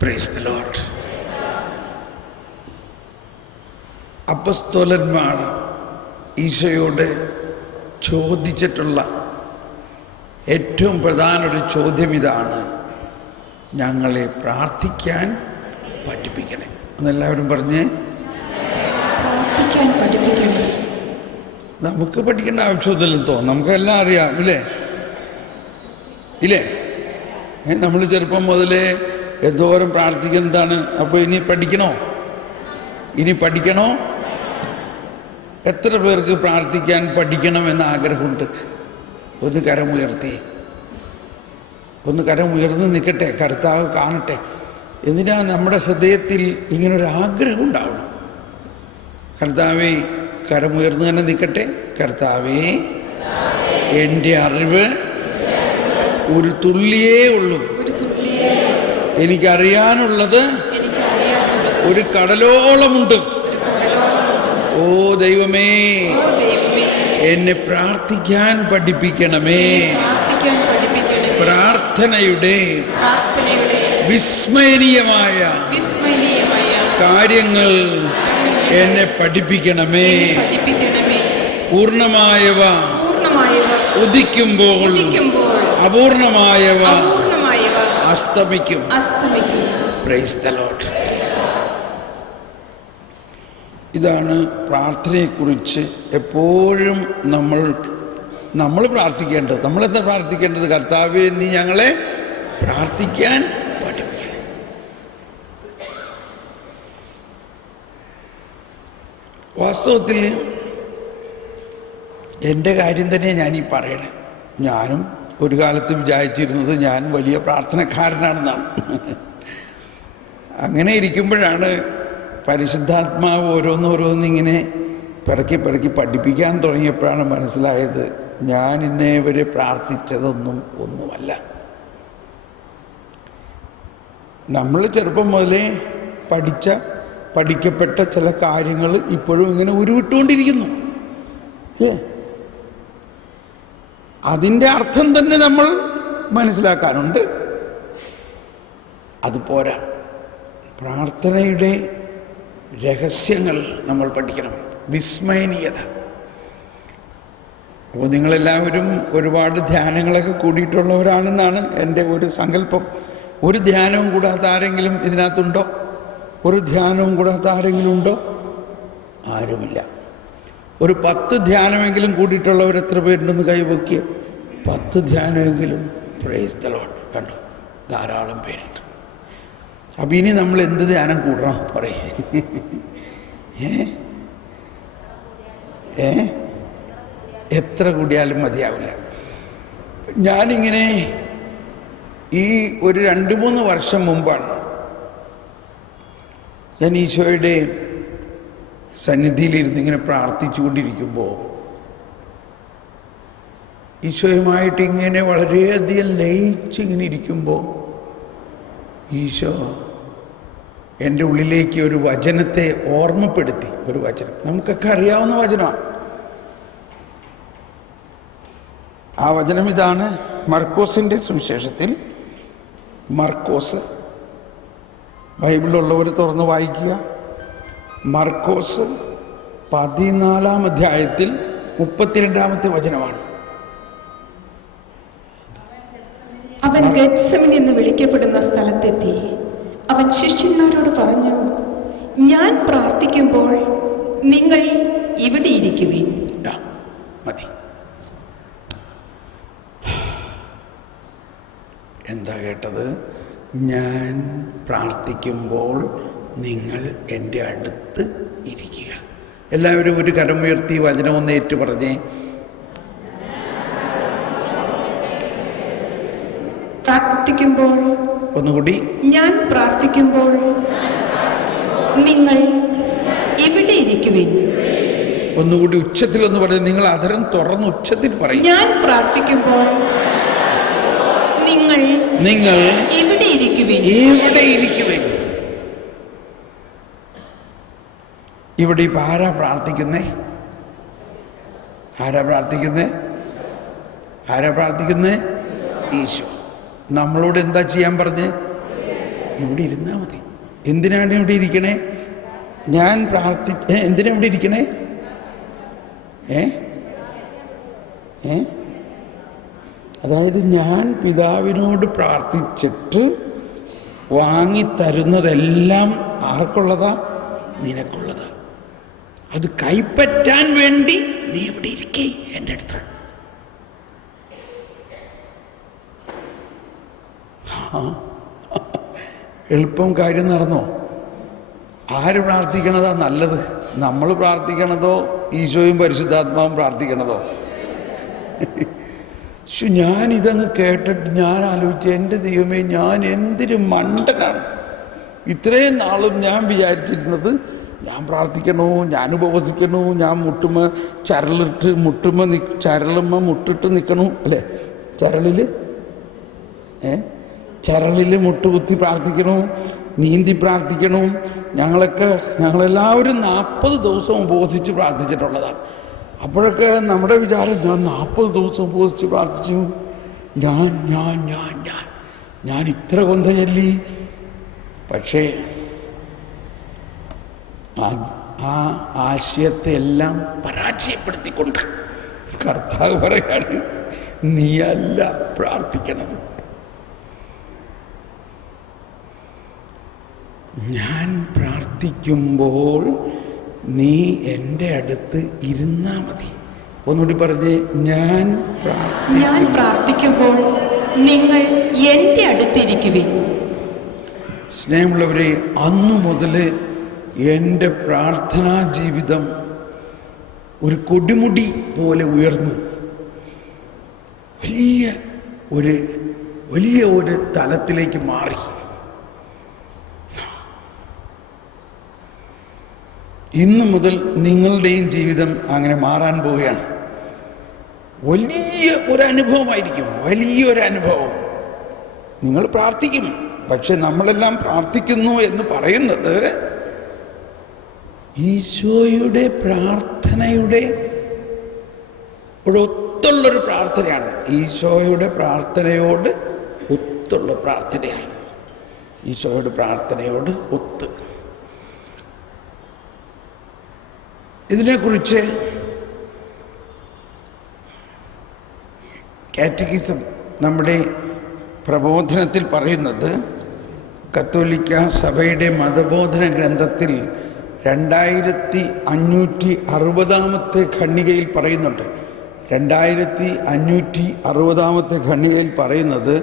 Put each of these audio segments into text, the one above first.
Price the Lord. അപ്പസ്തോലന്മാർ ഈശോയോട് ചോദിച്ചിട്ടുള്ള ഏറ്റവും പ്രധാന ഒരു ചോദ്യം ഇതാണ്: ഞങ്ങളെ പ്രാർത്ഥിക്കാൻ പഠിപ്പിക്കണേ. എന്നെല്ലാവരും പറഞ്ഞേ, പ്രാർത്ഥിക്കാൻ പഠിപ്പിക്കണേ. നമുക്ക് പഠിക്കേണ്ട ആവശ്യമില്ലെന്ന് തോന്നുന്നു, നമുക്കെല്ലാം അറിയാം, ഇല്ലേ? നമ്മൾ ചെറുപ്പം മുതലേ എന്തോരം പ്രാർത്ഥിക്കുന്നതാണ്. അപ്പോൾ ഇനി പഠിക്കണോ? എത്ര പേർക്ക് പ്രാർത്ഥിക്കാൻ പഠിക്കണമെന്ന് ആഗ്രഹമുണ്ട്? ഒന്ന് കരമുയർന്ന് നിൽക്കട്ടെ, കർത്താവ് കാണട്ടെ. എന്തിനാ നമ്മുടെ ഹൃദയത്തിൽ ഇങ്ങനൊരാഗ്രഹം ഉണ്ടാവണം? കർത്താവേ, കരമുയർന്ന് തന്നെ നിൽക്കട്ടെ. കർത്താവേ, എൻ്റെ അറിവ് ഒരു തുള്ളിയേ ഉള്ളൂ, എനിക്കറിയാനുള്ളത് ഒരു കടലോളമുണ്ട്. ഓ ദൈവമേ, എന്നെ പ്രാർത്ഥിക്കാൻ പഠിപ്പിക്കണമേ. പ്രാർത്ഥനയുടെ വിസ്മരണീയമായ കാര്യങ്ങൾ എന്നെ പഠിപ്പിക്കണമേ. പൂർണ്ണമായവ ഉദിക്കുമ്പോൾ അപൂർണമായവ അസ്തമിക്കും. Praise the Lord. ഇതാണ് പ്രാർത്ഥനയെക്കുറിച്ച് എപ്പോഴും നമ്മൾ പ്രാർത്ഥിക്കേണ്ടത്. നമ്മളെന്താ പ്രാർത്ഥിക്കേണ്ടത്? കർത്താവേ, നീ ഞങ്ങളെ പ്രാർത്ഥിക്കാൻ പഠിപ്പിക്കണം. വാസ്തവത്തിൽ എൻ്റെ കാര്യം തന്നെ ഞാനീ പറയണേ. ഞാനും ഒരു കാലത്ത് വിചാരിച്ചിരുന്നത് ഞാൻ വലിയ പ്രാർത്ഥനക്കാരനാണെന്നാണ്. അങ്ങനെ ഇരിക്കുമ്പോഴാണ് പരിശുദ്ധാത്മാവ് ഓരോന്നിങ്ങനെ പിറക്കി പഠിപ്പിക്കാൻ തുടങ്ങിയപ്പോഴാണ് മനസ്സിലായത്, ഞാൻ ഇന്നേ വരെ പ്രാർത്ഥിച്ചതൊന്നുമല്ല. നമ്മൾ ചെറുപ്പം മുതലേ പഠിക്കപ്പെട്ട ചില കാര്യങ്ങൾ ഇപ്പോഴും ഇങ്ങനെ ഉരുവിട്ടുകൊണ്ടിരിക്കുന്നു. അതിൻ്റെ അർത്ഥം തന്നെ നമ്മൾ മനസ്സിലാക്കാനുണ്ട്. അതുപോരാ, പ്രാർത്ഥനയുടെ രഹസ്യങ്ങൾ നമ്മൾ പഠിക്കണം, വിസ്മയനീയത. അപ്പോൾ നിങ്ങളെല്ലാവരും ഒരുപാട് ധ്യാനങ്ങളൊക്കെ കൂടിയിട്ടുള്ളവരാണെന്നാണ് എൻ്റെ ഒരു സങ്കല്പം. ഒരു ധ്യാനവും കൂടാത്ത ആരെങ്കിലും ഇതിനകത്തുണ്ടോ? ഒരു ധ്യാനവും കൂടാത്ത ആരെങ്കിലും ഉണ്ടോ? ആരുമില്ല. ഒരു 10 ധ്യാനമെങ്കിലും കൂടിയിട്ടുള്ളവർ എത്ര പേരുണ്ടെന്ന് കൈവക്കിയ? 10 ധ്യാനമെങ്കിലും. Praise the Lord. കണ്ടോ, ധാരാളം പേരുണ്ട്. അപ്പം ഇനി നമ്മൾ എന്ത് ധ്യാനം കൂടണം പറയേ? എത്ര കൂടിയാലും മതിയാവില്ല. ഞാനിങ്ങനെ ഈ ഒരു 2-3 വർഷം മുമ്പാണ് ഞാൻ ഈശോയുടെ സന്നിധിയിലിരുന്ന് ഇങ്ങനെ പ്രാർത്ഥിച്ചുകൊണ്ടിരിക്കുമ്പോൾ ഈശോയുമായിട്ട് ഇങ്ങനെ വളരെയധികം ലയിച്ചിങ്ങനെ ഇരിക്കുമ്പോൾ ഈശോ എൻ്റെ ഉള്ളിലേക്ക് ഒരു വചനത്തെ ഓർമ്മപ്പെടുത്തി. ഒരു വചനം നമുക്കൊക്കെ അറിയാവുന്ന വചനമാണ്. ആ വചനം ഇതാണ്. മർക്കോസിൻ്റെ സുവിശേഷത്തിൽ, മർക്കോസ്, ബൈബിളിലുള്ളവർ തുറന്ന് വായിക്കുക. മർക്കോസ് 14-ാം അധ്യായത്തിൽ 32-ാമത്തെ വചനമാണ്. അവൻ ഗെത്സമനി എന്ന് വിളിക്കപ്പെടുന്ന സ്ഥലത്തെത്തി. അവൻ ശിഷ്യന്മാരോട് പറഞ്ഞു, ഞാൻ പ്രാർത്ഥിക്കുമ്പോൾ നിങ്ങൾ ഇവിടെ ഇരിക്കുവിൻ. മതി. എന്താ കേട്ടത്? ഞാൻ പ്രാർത്ഥിക്കുമ്പോൾ നിങ്ങൾ എൻ്റെ അടുത്ത് ഇരിക്കുക. എല്ലാവരും ഒരു കരമുയർത്തി വചനം ഒന്ന് ഏറ്റു പറഞ്ഞേ. പ്രാർത്ഥിക്കുമ്പോൾ, ഒന്നുകൂടി, ഞാൻ പ്രാർത്ഥിക്കുമ്പോൾ നിങ്ങൾ ഇവിടെ ഇരിക്കുവിൻ. ഒന്നുകൂടി ഉച്ചത്തിൽ ഒന്ന് പറയും. നിങ്ങൾ അധരം തുറന്ന് ഉച്ചത്തിൽ പറയും. ഞാൻ പ്രാർത്ഥിക്കുമ്പോൾ നിങ്ങൾ ഇവിടെ ഇരിക്കുവിൻ. ഇവിടെ ഇപ്പം ആരാ പ്രാർത്ഥിക്കുന്നേ? ഈശോ. നമ്മളോട് എന്താ ചെയ്യാൻ പറഞ്ഞ്? ഇവിടെ ഇരുന്നാൽ മതി. എന്തിനാണ് ഇവിടെ ഇരിക്കണേ? ഞാൻ എന്തിനാ ഇവിടെ ഇരിക്കണേ? അതായത് ഞാൻ പിതാവിനോട് പ്രാർത്ഥിച്ചിട്ട് വാങ്ങിത്തരുന്നതെല്ലാം ആർക്കുള്ളതാ? നിനക്കുള്ളതാ. അത് കൈപ്പറ്റാൻ വേണ്ടി നീ ഇവിടെ ഇരിക്കേ എൻ്റെ അടുത്ത്. എളുപ്പം കാര്യം നടന്നോ? ആര് പ്രാർത്ഥിക്കണതാ നല്ലത്? നമ്മൾ പ്രാർത്ഥിക്കണതോ ഈശോയും പരിശുദ്ധാത്മാവും പ്രാർത്ഥിക്കണതോ? ഞാനിതങ്ങ് കേട്ടിട്ട് ഞാൻ ആലോചിച്ചു, എൻ്റെ ദൈവമേ, ഞാൻ എന്തൊരു മണ്ടനാണ്. ഇത്രയും നാളും ഞാൻ വിചാരിച്ചിരുന്നത് ഞാൻ പ്രാർത്ഥിക്കണോ, ഞാൻ ഉപവസിക്കണോ, ഞാൻ ചരളുമ്മ മുട്ടിട്ട് നിൽക്കണു, അല്ലേ? ചരളിൽ മുട്ടുകുത്തി പ്രാർത്ഥിക്കണു, നീന്തി പ്രാർത്ഥിക്കണു. ഞങ്ങളെല്ലാവരും 40 ദിവസം ഉപവസിച്ച് പ്രാർത്ഥിച്ചിട്ടുള്ളതാണ്. അപ്പോഴൊക്കെ നമ്മുടെ വിചാരം, ഞാൻ 40 ദിവസം ഉപവസിച്ച് പ്രാർത്ഥിച്ചു, ഞാൻ ഇത്ര കൊന്ത ചൊല്ലി. പക്ഷേ ആ ആശയത്തെ എല്ലാം പരാജയപ്പെടുത്തിക്കൊണ്ട് കർത്താവ് പറയാണ്, നീയല്ല പ്രാർത്ഥിക്കണത്, ഞാൻ പ്രാർത്ഥിക്കുമ്പോൾ നീ എൻ്റെ അടുത്ത് ഇരുന്നാൽ മതി. ഒന്നുകൂടി പറഞ്ഞേ, ഞാൻ പ്രാർത്ഥിക്കുമ്പോൾ നിങ്ങൾ എൻ്റെ അടുത്തിരിക്കുവിൻ. സ്നേഹമുള്ളവരെ, അന്നു മുതൽ എൻ്റെ പ്രാർത്ഥനാ ജീവിതം ഒരു കൊടിമുടി പോലെ ഉയർന്നു. വലിയ ഒരു തലത്തിലേക്ക് മാറി. ഇന്നു മുതൽ നിങ്ങളുടെയും ജീവിതം അങ്ങനെ മാറാൻ പോവുകയാണ്. വലിയൊരു അനുഭവം. നിങ്ങൾ പ്രാർത്ഥിക്കും, പക്ഷെ നമ്മളെല്ലാം പ്രാർത്ഥിക്കുന്നു എന്ന് പറയുന്നത് ഈശോയുടെ പ്രാർത്ഥനയുടെ ഒത്തുള്ളൊരു പ്രാർത്ഥനയാണ്. ഈശോയുടെ പ്രാർത്ഥനയോട് ഒത്തുള്ള പ്രാർത്ഥനയാണ്. ഈശോയുടെ പ്രാർത്ഥനയോട് ഒത്ത്. ഇതിനെക്കുറിച്ച് കാറ്റക്കിസം നമ്മുടെ പ്രബോധനത്തിൽ പറയുന്നത്, കത്തോലിക്ക സഭയുടെ മതബോധന ഗ്രന്ഥത്തിൽ 2560 ഖണ്ഡികയിൽ പറയുന്നുണ്ട്. 2560 ഖണ്ഡികയിൽ പറയുന്നത്,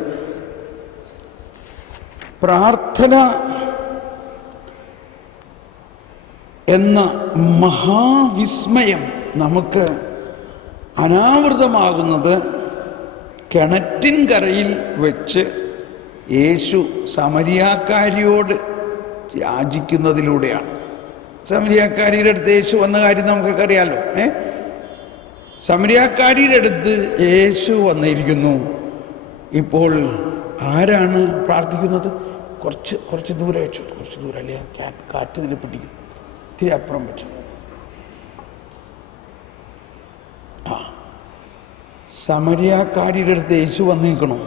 പ്രാർത്ഥന എന്ന മഹാവിസ്മയം നമുക്ക് അനാവൃതമാകുന്നത് കിണറ്റിൻ കരയിൽ വെച്ച് യേശു സമരിയാക്കാരിയോട് യാചിക്കുന്നതിലൂടെയാണ്. സമരിയാക്കാരിയുടെ അടുത്ത് യേശു വന്ന കാര്യം നമുക്കൊക്കെ അറിയാലോ. സമരിയാക്കാരിയുടെ അടുത്ത് യേശു വന്നിരിക്കുന്നു. ഇപ്പോൾ ആരാണ് പ്രാർത്ഥിക്കുന്നത്? കുറച്ച് ദൂരെ വെച്ചു, കുറച്ച് ദൂരം, അല്ലേ കാറ്റ് ഇതിൽ പിടിക്കും, ഇത്തിരി അപ്പുറം വെച്ചു. സമരിയാക്കാരിയുടെ അടുത്ത് യേശു വന്ന് നിൽക്കണോ?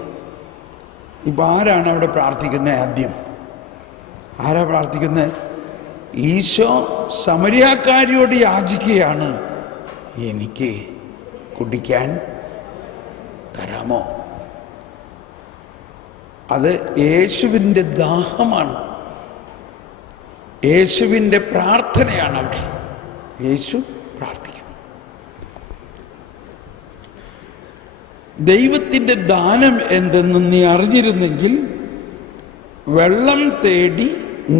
ഇപ്പം ആരാണ് അവിടെ പ്രാർത്ഥിക്കുന്നത്? ആദ്യം ആരാ പ്രാർത്ഥിക്കുന്നത്? ഈശോ സമരിയാക്കാരിയോട് യാചിക്കുകയാണ്, എനിക്ക് കുടിക്കാൻ തരാമോ? അത് യേശുവിൻ്റെ ദാഹമാണ്, യേശുവിൻ്റെ പ്രാർത്ഥനയാണ്. അവിടെ യേശു പ്രാർത്ഥിക്കുന്നു. ദൈവത്തിൻ്റെ ദാനം എന്തെന്ന് നീ അറിഞ്ഞിരുന്നെങ്കിൽ വെള്ളം തേടി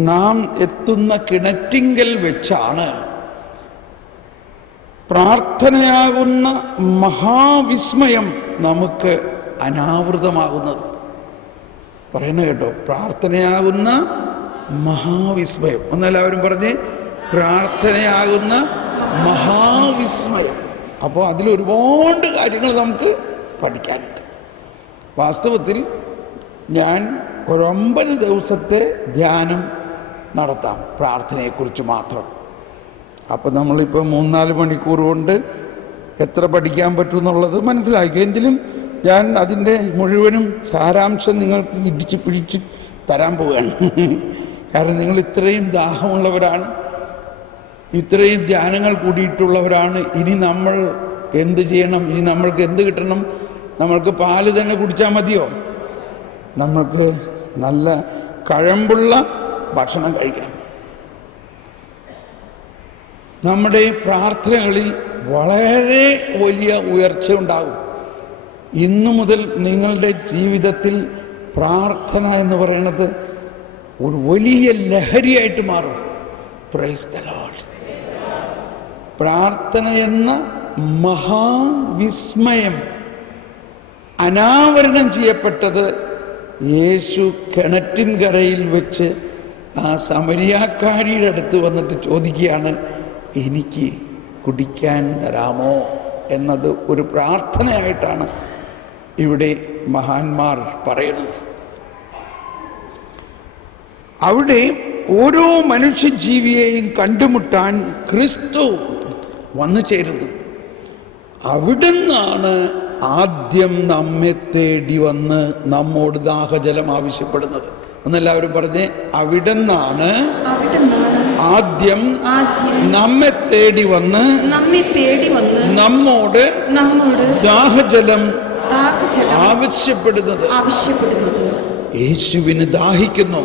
നാം എത്തുന്ന കിണറ്റിങ്കൽ വെച്ചാണ് പ്രാർത്ഥനയാകുന്ന മഹാവിസ്മയം നമുക്ക് അനാവൃതമാകുന്നത്. പറയുന്നത് കേട്ടോ, പ്രാർത്ഥനയാകുന്ന മഹാവിസ്മയം. ഒന്നെല്ലാവരും പറഞ്ഞ്, പ്രാർത്ഥനയാകുന്ന മഹാവിസ്മയം. അപ്പോൾ അതിലൊരുപാട് കാര്യങ്ങൾ നമുക്ക് പഠിക്കാനുണ്ട്. വാസ്തവത്തിൽ ഞാൻ ഒരു 9 ദിവസത്തെ ധ്യാനം നടത്താം പ്രാർത്ഥനയെക്കുറിച്ച് മാത്രം. അപ്പോൾ നമ്മളിപ്പോൾ 3-4 മണിക്കൂർ കൊണ്ട് എത്ര പഠിക്കാൻ പറ്റുമെന്നുള്ളത് മനസ്സിലാക്കി. എങ്കിലും ഞാൻ അതിൻ്റെ മുഴുവനും സാരാംശം നിങ്ങൾക്ക് ഇടിച്ച് പിടിച്ച് തരാൻ പോവുകയാണ്. കാരണം നിങ്ങൾ ഇത്രയും ദാഹമുള്ളവരാണ്, ഇത്രയും ധ്യാനങ്ങൾ കൂടിയിട്ടുള്ളവരാണ്. ഇനി നമ്മൾ എന്ത് ചെയ്യണം? ഇനി നമ്മൾക്ക് എന്ത് കിട്ടണം? നമ്മൾക്ക് പാല് തന്നെ കുടിച്ചാൽ മതിയോ? നമ്മൾക്ക് നല്ല കഴമ്പുള്ള ഭക്ഷണം കഴിക്കണം. നമ്മുടെ പ്രാർത്ഥനകളിൽ വളരെ വലിയ ഉയർച്ച ഉണ്ടാകും. ഇന്നു മുതൽ നിങ്ങളുടെ ജീവിതത്തിൽ പ്രാർത്ഥന എന്ന് പറയുന്നത് ഒരു വലിയ ലഹരിയായിട്ട് മാറും. Price the Lord. പ്രാർത്ഥന എന്ന മഹാവിസ്മയം അനാവരണം ചെയ്യപ്പെട്ടത് യേശു കിണറ്റിൻകരയിൽ വെച്ച് ആ സമരിയാക്കാരിയുടെ അടുത്ത് വന്നിട്ട് ചോദിക്കുകയാണ്, എനിക്ക് കുടിക്കാൻ തരാമോ എന്നത് ഒരു പ്രാർത്ഥനയായിട്ടാണ് ഇവിടെ മഹാന്മാർ പറയുന്നത്. അവിടെ ഓരോ മനുഷ്യജീവിയെയും കണ്ടുമുട്ടാൻ ക്രിസ്തു വന്നു ചേരുന്നു. അവിടുന്നാണ് ആദ്യം നമ്മെ തേടി വന്ന് നമ്മോട് ദാഹജലം ആവശ്യപ്പെടുന്നത്. ഒന്നെല്ലാവരും പറഞ്ഞേ, അവിടുന്നാണ് ആദ്യം നമ്മെ തേടി വന്ന് നമ്മോട് ദാഹജലം ആവശ്യപ്പെടുന്നത്. യേശുവിന് ദാഹിക്കുന്നു.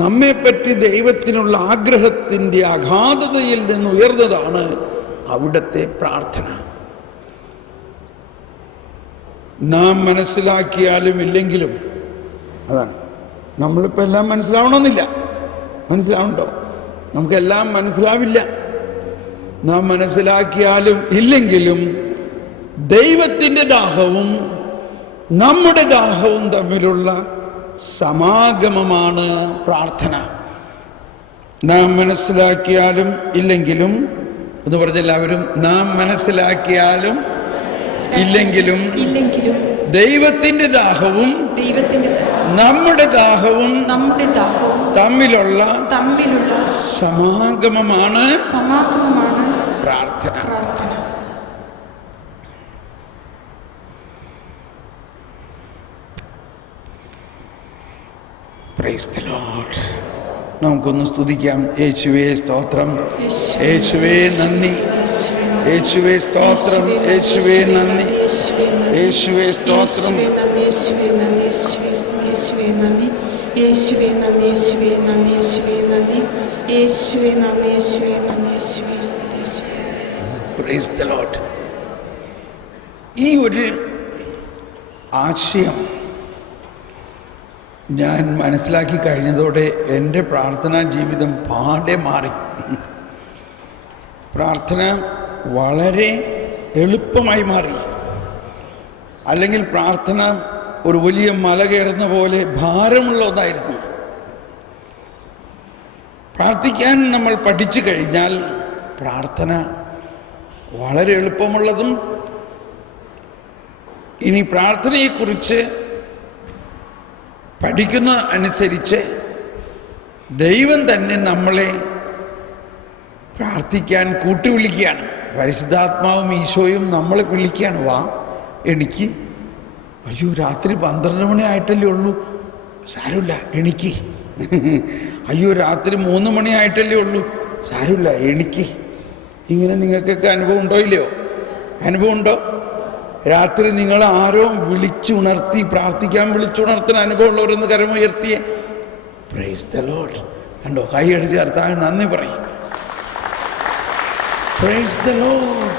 നമ്മെപ്പറ്റി ദൈവത്തിനുള്ള ആഗ്രഹത്തിൻ്റെ അഗാധതയിൽ നിന്ന് ഉയർന്നതാണ് അവിടുത്തെ പ്രാർത്ഥന. നാം മനസ്സിലാക്കിയാലും ഇല്ലെങ്കിലും അതാണ്. നമ്മളിപ്പോൾ എല്ലാം മനസ്സിലാവണമെന്നില്ല. മനസ്സിലാവുന്നുണ്ടോ? നമുക്കെല്ലാം മനസ്സിലാവില്ല. നാം മനസ്സിലാക്കിയാലും ഇല്ലെങ്കിലും ദൈവത്തിൻ്റെ ദാഹവും നമ്മുടെ ദാഹവും തമ്മിലുള്ള സമാഗമമാണ് പ്രാർത്ഥന. നാം മനസ്സിലാക്കിയാലും ഇല്ലെങ്കിലും എന്ന് പറഞ്ഞെല്ലാവരും, നാം മനസ്സിലാക്കിയാലും ഇല്ലെങ്കിലും ദൈവത്തിൻ്റെ ദാഹവും നമ്മുടെ ദാഹവും തമ്മിലുള്ള സമാഗമമാണ് പ്രാർത്ഥന. Price the Lord. നമുക്കൊന്ന് സ്തുതിക്കാം. യേശുവേ സ്തോത്രം, യേശുവേ നന്ദി, യേശുവേ സ്തോത്രം, യേശുവേ നന്ദി, യേശുവേ സ്തോത്രം, പ്രൈസ് ദി ലോർഡ്. ഈ ഒരു ആശയം ഞാൻ മനസ്സിലാക്കി കഴിഞ്ഞതോടെ എൻ്റെ പ്രാർത്ഥനാ ജീവിതം പാടെ മാറി. പ്രാർത്ഥന വളരെ എളുപ്പമായി മാറി. അല്ലെങ്കിൽ പ്രാർത്ഥന ഒരു വലിയ മല കയറുന്ന പോലെ ഭാരമുള്ള ഒന്നായിരുന്നു. പ്രാർത്ഥിക്കാൻ നമ്മൾ പഠിച്ചു കഴിഞ്ഞാൽ പ്രാർത്ഥന വളരെ എളുപ്പമുള്ളതും, ഇനി പ്രാർത്ഥനയെക്കുറിച്ച് പഠിക്കുന്ന അനുസരിച്ച് ദൈവം തന്നെ നമ്മളെ പ്രാർത്ഥിക്കാൻ കൂട്ടുവിളിക്കുകയാണ്. പരിശുദ്ധാത്മാവും ഈശോയും നമ്മളെ വിളിക്കുകയാണ്. വാ, എനിക്ക് അയ്യോ രാത്രി 12 മണി ആയിട്ടല്ലേ ഉള്ളൂ, സാരമില്ല എനിക്ക്. അയ്യോ രാത്രി 3 മണി ആയിട്ടല്ലേ ഉള്ളൂ, സാരമില്ല എനിക്ക്. ഇങ്ങനെ നിങ്ങൾക്കൊക്കെ അനുഭവം ഉണ്ടോ ഇല്ലയോ? അനുഭവം ഉണ്ടോ? രാത്രി നിങ്ങൾ ആരോ വിളിച്ചുണർത്തി, പ്രാർത്ഥിക്കാൻ വിളിച്ചുണർത്തുന്ന അനുഭവമുള്ളവരെന്ന് കരമുയർത്തിയേ. Praise the Lord. കണ്ടോ? കൈയടിച്ച് കർത്താവിന് നന്ദി പറയും. Praise the Lord.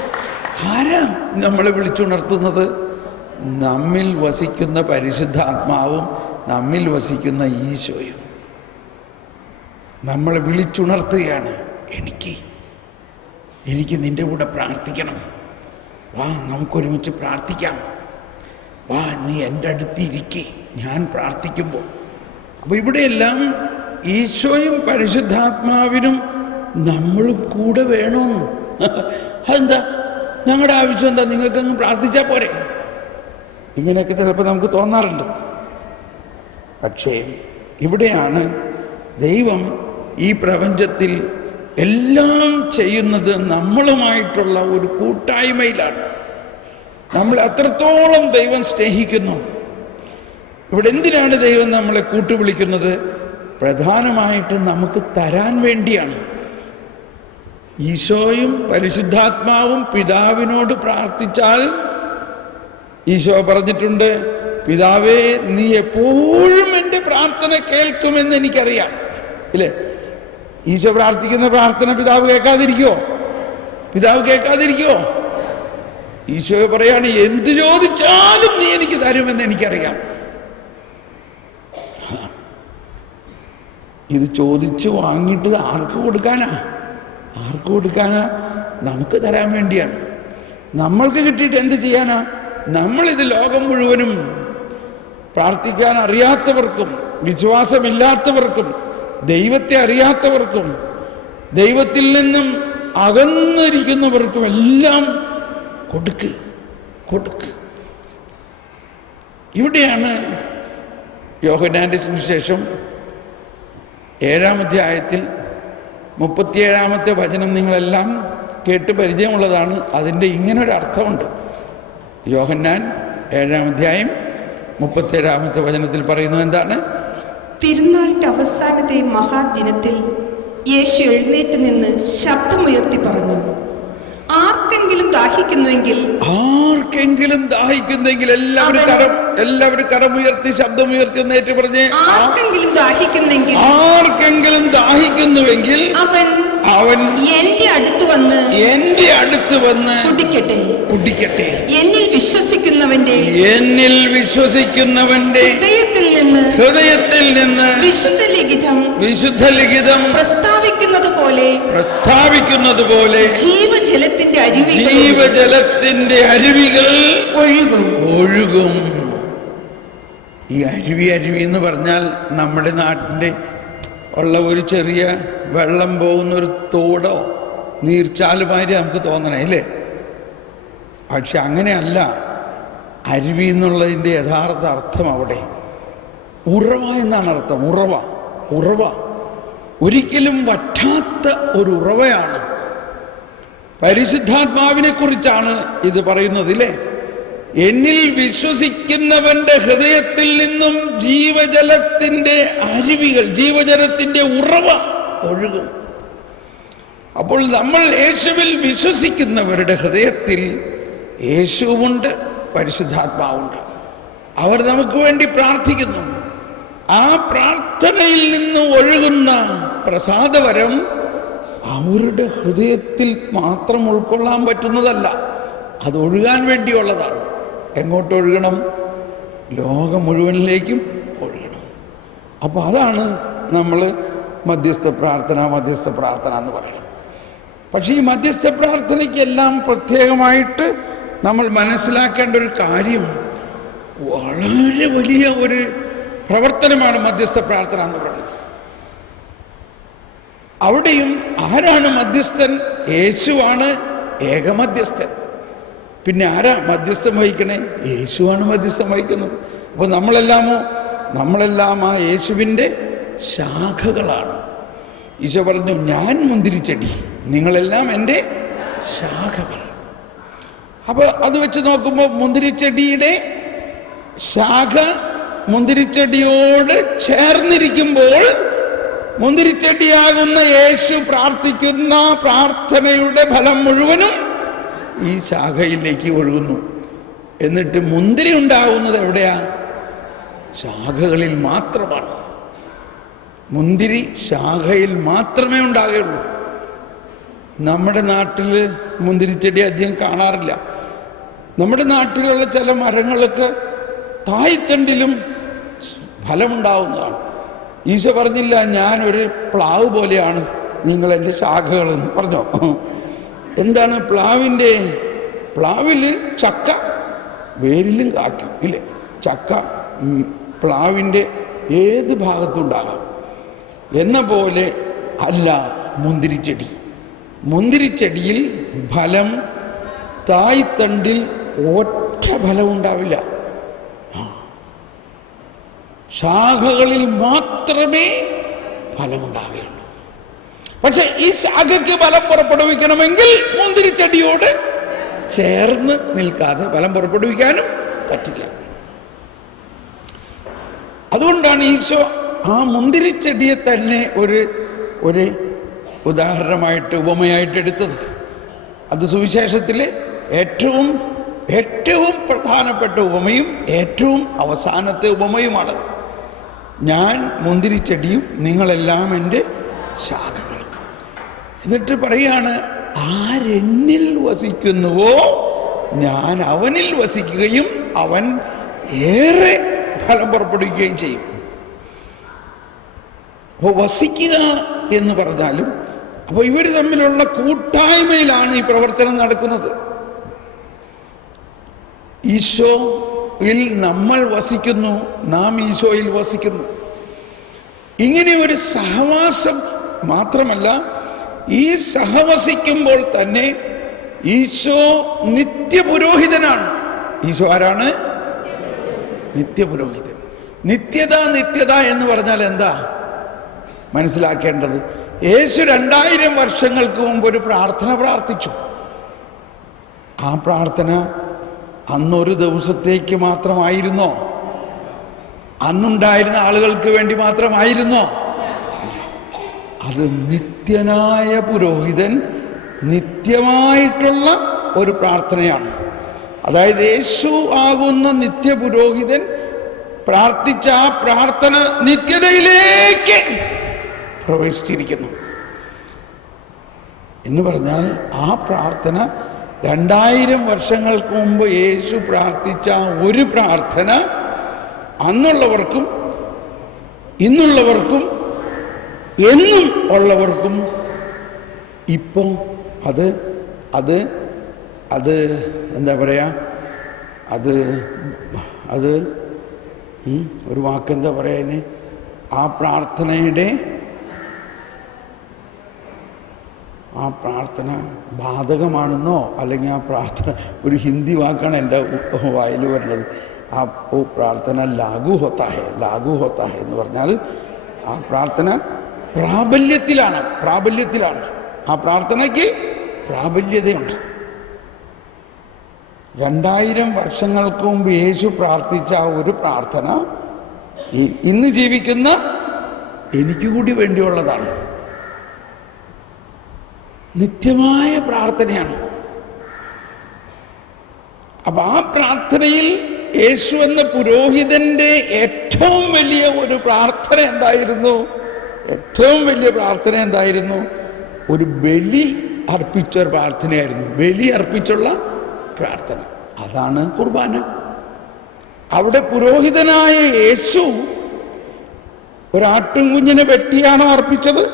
ആരാ നമ്മളെ വിളിച്ചുണർത്തുന്നത്? നമ്മിൽ വസിക്കുന്ന പരിശുദ്ധാത്മാവും നമ്മിൽ വസിക്കുന്ന ഈശോയും നമ്മളെ വിളിച്ചുണർത്തുകയാണ്. എനിക്ക് നിൻ്റെ കൂടെ പ്രാർത്ഥിക്കണം. വാ, നമുക്കൊരുമിച്ച് പ്രാർത്ഥിക്കാം. വാ, നീ എൻ്റെ അടുത്ത് ഇരിക്കേ, ഞാൻ പ്രാർത്ഥിക്കുമ്പോൾ. അപ്പോൾ ഇവിടെയെല്ലാം ഈശോയും പരിശുദ്ധാത്മാവിനും നമ്മളും കൂടെ വേണോ? അതെന്താ? ഞങ്ങളുടെ ആവശ്യം എന്താ? നിങ്ങൾക്കങ്ങ് പ്രാർത്ഥിച്ചാൽ പോരെ? ഇങ്ങനെയൊക്കെ ചിലപ്പോൾ നമുക്ക് തോന്നാറുണ്ട്. പക്ഷേ ഇവിടെയാണ് ദൈവം ഈ പ്രപഞ്ചത്തിൽ എല്ലാം ചെയ്യുന്നത് നമ്മളുമായിട്ടുള്ള ഒരു കൂട്ടായ്മയിലാണ്. നമ്മൾ അത്രത്തോളം ദൈവം സ്നേഹിക്കുന്നു. ഇവിടെ എന്തിനാണ് ദൈവം നമ്മളെ കൂട്ടുവിളിക്കുന്നത്? പ്രധാനമായിട്ടും നമുക്ക് തരാൻ വേണ്ടിയാണ്. ഈശോയും പരിശുദ്ധാത്മാവും പിതാവിനോട് പ്രാർത്ഥിച്ചാൽ ഈശോ പറഞ്ഞിട്ടുണ്ട്, പിതാവേ നീ എപ്പോഴും എൻ്റെ പ്രാർത്ഥന കേൾക്കുമെന്ന് എനിക്കറിയാം. ഇല്ലേ? ഈശോ പ്രാർത്ഥിക്കുന്ന പ്രാർത്ഥന പിതാവ് കേൾക്കാതിരിക്കുമോ? പിതാവ് കേൾക്കാതിരിക്കുമോ? ഈശോ പറയാണ്, എന്ത് ചോദിച്ചാലും നീ എനിക്ക് തരുമെന്ന് എനിക്കറിയാം. ഇത് ചോദിച്ച് വാങ്ങിയിട്ട് ആർക്ക് കൊടുക്കാനാ? ആർക്ക് കൊടുക്കാനാ? നമുക്ക് തരാൻ വേണ്ടിയാണ്. നമ്മൾക്ക് കിട്ടിയിട്ട് എന്ത് ചെയ്യാനാ? നമ്മളിത് ലോകം മുഴുവനും പ്രാർത്ഥിക്കാൻ അറിയാത്തവർക്കും വിശ്വാസമില്ലാത്തവർക്കും ദൈവത്തെ അറിയാത്തവർക്കും ദൈവത്തിൽ നിന്നും അകന്നിരിക്കുന്നവർക്കും എല്ലാം കൊടുക്ക്. ഇവിടെയാണ് യോഹന്നാന്റെ സുവിശേഷം 7-ാം അധ്യായത്തിൽ 37-ാമത്തെ വചനം നിങ്ങളെല്ലാം കേട്ട് പരിചയമുള്ളതാണ്. അതിൻ്റെ ഇങ്ങനൊരു അർത്ഥമുണ്ട്. യോഹന്നാൻ 7-ാം അധ്യായം 37-ാമത്തെ വചനത്തിൽ പറയുന്നത് എന്താണ്? തിരുനാളിന്റെ അവസാനത്തെ മഹാദിനത്തിൽ യേശു എഴുന്നേറ്റ് നിന്ന് ശബ്ദമുയർത്തി പറഞ്ഞു, ആർക്കെങ്കിലും ദാഹിക്കുന്നുവെങ്കിൽ എല്ലാവരും കരമുയർത്തി ശബ്ദമുയർത്തി എന്നേറ്റ് പറഞ്ഞ്, ആർക്കെങ്കിലും ദാഹിക്കുന്നുവെങ്കിൽ അവൻ എന്റെ അടുത്ത് വന്ന് കുടിക്കട്ടെ. എന്നിൽ വിശ്വസിക്കുന്നവന്റെ ഹൃദയത്തിൽ നിന്ന് വിശുദ്ധ ലിഖിതം പ്രസ്താവിക്കുന്നത് പോലെ ജീവജലത്തിന്റെ അരുവികൾ ഒഴുകും. ഈ അരുവി എന്ന് പറഞ്ഞാൽ നമ്മുടെ നാട്ടിൻ്റെ ഉള്ള ഒരു ചെറിയ വെള്ളം പോകുന്നൊരു തോടോ നീർച്ചാലുമാതിരി നമുക്ക് തോന്നണേ, അല്ലേ? പക്ഷെ അങ്ങനെയല്ല. അരുവി എന്നുള്ളതിൻ്റെ യഥാർത്ഥ അർത്ഥം അവിടെ ഉറവ എന്നാണ് അർത്ഥം. ഉറവ ഒരിക്കലും വറ്റാത്ത ഒരു ഉറവയാണ്. പരിശുദ്ധാത്മാവിനെ കുറിച്ചാണ് ഇത് പറയുന്നത്, ഇല്ലേ? എന്നിൽ വിശ്വസിക്കുന്നവന്റെ ഹൃദയത്തിൽ നിന്നും ജീവജലത്തിന്റെ അരുവികൾ, ജീവജലത്തിന്റെ ഉറവ ഒഴുകും. അപ്പോൾ നമ്മൾ യേശുവിൽ വിശ്വസിക്കുന്നവരുടെ ഹൃദയത്തിൽ യേശുവുണ്ട്, പരിശുദ്ധാത്മാവുണ്ട്. അവർ നമുക്ക് വേണ്ടി പ്രാർത്ഥിക്കുന്നു. ആ പ്രാർത്ഥനയിൽ നിന്ന് ഒഴുകുന്ന പ്രസാദവരം അവരുടെ ഹൃദയത്തിൽ മാത്രം ഉൾക്കൊള്ളാൻ പറ്റുന്നതല്ല, അത് ഒഴുകാൻ വേണ്ടിയുള്ളതാണ്. എങ്ങോട്ട് ഒഴുകണം? ലോകം മുഴുവനിലേക്കും ഒഴുകണം. അപ്പോൾ അതാണ് നമ്മൾ മധ്യസ്ഥ പ്രാർത്ഥന എന്ന് പറയുന്നത്. പക്ഷേ ഈ മധ്യസ്ഥ പ്രാർത്ഥനയ്ക്കെല്ലാം പ്രത്യേകമായിട്ട് നമ്മൾ മനസ്സിലാക്കേണ്ട ഒരു കാര്യം, വളരെ വലിയ ഒരു പ്രവർത്തനമാണ് മധ്യസ്ഥ പ്രാർത്ഥന എന്ന് പറയുന്നത്. അവിടെയും ആരാണ് മധ്യസ്ഥൻ? യേശുവാണ് ഏകമധ്യസ്ഥൻ. പിന്നെ ആരാ മധ്യസ്ഥം വഹിക്കണേ? യേശുവാണ് മധ്യസ്ഥം വഹിക്കുന്നത്. അപ്പോൾ നമ്മളെല്ലാം ആ യേശുവിൻ്റെ ശാഖകളാണ്. ഈശോ പറഞ്ഞു, ഞാൻ മുന്തിരിച്ചെടി, നിങ്ങളെല്ലാം എൻ്റെ ശാഖകൾ. അപ്പോൾ അത് വെച്ച് നോക്കുമ്പോൾ മുന്തിരിച്ചെടിയുടെ ശാഖ മുന്തിരിച്ചെടിയോട് ചേർന്നിരിക്കുമ്പോൾ മുന്തിരിച്ചെടിയാകുന്ന യേശു പ്രാർത്ഥിക്കുന്ന പ്രാർത്ഥനയുടെ ഫലം മുഴുവനും ഈ ശാഖയിലേക്ക് ഒഴുകുന്നു. എന്നിട്ട് മുന്തിരി ഉണ്ടാകുന്നത് എവിടെയാ? ശാഖകളിൽ മാത്രമാണ്. മുന്തിരി ശാഖയിൽ മാത്രമേ ഉണ്ടാകുകയുള്ളൂ. നമ്മുടെ നാട്ടിൽ മുന്തിരിച്ചെടി അധികം കാണാറില്ല. നമ്മുടെ നാട്ടിലുള്ള ചില മരങ്ങൾക്ക് തായ്തണ്ടിലും ഫലമുണ്ടാവുന്നതാണ്. ഈശോ പറഞ്ഞില്ല, ഞാനൊരു പ്ലാവ് പോലെയാണ് നിങ്ങൾ എൻ്റെ ശാഖകളെന്ന് പറഞ്ഞോ? എന്താണ് പ്ലാവിൽ ചക്ക വേരിലും കായ്ക്കും, ഇല്ലേ? ചക്ക പ്ലാവിൻ്റെ ഏത് ഭാഗത്തുണ്ടാകാം. എന്ന പോലെ അല്ല മുന്തിരിച്ചെടിയിൽ ഫലം തായ്തണ്ടിൽ ഒറ്റ ഫലം ഉണ്ടാവില്ല. ശാഖകളിൽ മാത്രമേ ഫലമുണ്ടാകുകയുള്ളൂ. പക്ഷെ ഈ ശാഖയ്ക്ക് ഫലം പുറപ്പെടുവിക്കണമെങ്കിൽ മുന്തിരിച്ചെടിയോട് ചേർന്ന് നിൽക്കാതെ ഫലം പുറപ്പെടുവിക്കാനും പറ്റില്ല. അതുകൊണ്ടാണ് ഈശോ ആ മുന്തിരിച്ചെടിയെ തന്നെ ഒരു ഉദാഹരണമായിട്ട്, ഉപമയായിട്ട് എടുത്തത്. അത് സുവിശേഷത്തിലെ ഏറ്റവും പ്രധാനപ്പെട്ട ഉപമയും ഏറ്റവും അവസാനത്തെ ഉപമയുമാണത്. ഞാൻ മുന്തിരിച്ചെടിയും നിങ്ങളെല്ലാം എൻ്റെ ശാഖകളും. എന്നിട്ട് പറയാണ്, ആരെന്നിൽ വസിക്കുന്നുവോ ഞാൻ അവനിൽ വസിക്കുകയും അവൻ ഏറെ ഫലം പുറപ്പെടുവിക്കുകയും ചെയ്യും. അപ്പോൾ വസിക്കുക എന്ന് പറഞ്ഞാലും, അപ്പോൾ ഇവർ തമ്മിലുള്ള കൂട്ടായ്മയിലാണ് ഈ പ്രവർത്തനം നടക്കുന്നത്. ഈശോയിൽ നമ്മൾ വസിക്കുന്നു, നാം ഈശോയിൽ വസിക്കുന്നു. ഇങ്ങനെ ഒരു സഹവാസം മാത്രമല്ല, ഈ സഹവസിക്കുമ്പോൾ തന്നെ ഈശോ നിത്യപുരോഹിതനാണ്. ഈശോ ആരാണ്? നിത്യപുരോഹിതൻ. നിത്യത എന്ന് പറഞ്ഞാൽ എന്താ മനസ്സിലാക്കേണ്ടത്? യേശു 2000 വർഷങ്ങൾക്ക് മുമ്പ് ഒരു പ്രാർത്ഥന പ്രാർത്ഥിച്ചു. ആ പ്രാർത്ഥന അന്നൊരു ദിവസത്തേക്ക് മാത്രമായിരുന്നോ? അന്നുണ്ടായിരുന്ന ആളുകൾക്ക് വേണ്ടി മാത്രമായിരുന്നോ? അത് നിത്യനായ പുരോഹിതൻ നിത്യമായിട്ടുള്ള ഒരു പ്രാർത്ഥനയാണ്. അതായത് യേശു ആകുന്ന നിത്യപുരോഹിതൻ പ്രാർത്ഥിച്ച ആ പ്രാർത്ഥന നിത്യതയിലേക്ക് പ്രവേശിച്ചിരിക്കുന്നു എന്ന് പറഞ്ഞാൽ, ആ പ്രാർത്ഥന 2000 വർഷങ്ങൾക്ക് മുമ്പ് യേശു പ്രാർത്ഥിച്ച ഒരു പ്രാർത്ഥന അന്നുള്ളവർക്കും ഇന്നുള്ളവർക്കും എന്നും ഉള്ളവർക്കും ഇപ്പോൾ അത് എന്താ പറയുക, അത് ഒരു വാക്കെന്താ പറയാൻ, ആ പ്രാർത്ഥന ബാധകമാണെന്നോ, അല്ലെങ്കിൽ ആ പ്രാർത്ഥന, ഒരു ഹിന്ദി വാക്കാണ് എൻ്റെ വായിൽ വരുന്നത്, ആ പ്രാർത്ഥന ലാഗു ഹോത്താ ഹെ എന്ന് പറഞ്ഞാൽ ആ പ്രാർത്ഥന പ്രാബല്യത്തിലാണ്. ആ പ്രാർത്ഥനയ്ക്ക് പ്രാബല്യതയുണ്ട്. 2000 വർഷങ്ങൾക്ക് മുമ്പ് യേശു പ്രാർത്ഥിച്ച ആ ഒരു പ്രാർത്ഥന ഇന്ന് ജീവിക്കുന്ന എനിക്ക് കൂടി വേണ്ടിയുള്ളതാണ്. നിത്യമായ പ്രാർത്ഥനയാണ്. അപ്പൊ ആ പ്രാർത്ഥനയിൽ യേശു എന്ന പുരോഹിതന്റെ ഏറ്റവും വലിയ ഒരു പ്രാർത്ഥന എന്തായിരുന്നു? ഏറ്റവും വലിയ പ്രാർത്ഥന എന്തായിരുന്നു? ഒരു ബലി അർപ്പിച്ച പ്രാർത്ഥനയായിരുന്നു. ബലി അർപ്പിച്ചുള്ള പ്രാർത്ഥന, അതാണ് കുർബാന. അവിടെ പുരോഹിതനായ യേശു ഒരാട്ടിൻകുഞ്ഞിനെ വെട്ടിയാണോ അർപ്പിച്ചത്?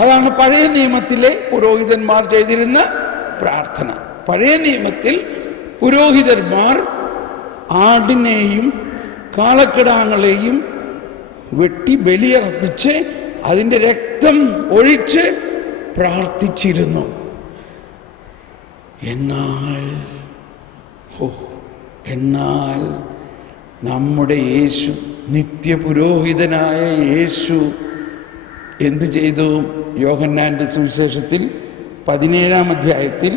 അതാണ് പഴയ നിയമത്തിലെ പുരോഹിതന്മാർ ചെയ്തിരുന്ന പ്രാർത്ഥന. പഴയ നിയമത്തിൽ പുരോഹിതന്മാർ ആടിനെയും കാളക്കിടാങ്ങളെയും വെട്ടി ബലിയർപ്പിച്ച് അതിൻ്റെ രക്തം ഒഴിച്ച് പ്രാർത്ഥിച്ചിരുന്നു. എന്നാൽ നമ്മുടെ യേശു, നിത്യപുരോഹിതനായ യേശു എന്തു ചെയ്തു? യോഹന്നാൻ്റെ സുവിശേഷത്തിൽ 17-ാം അധ്യായത്തിൽ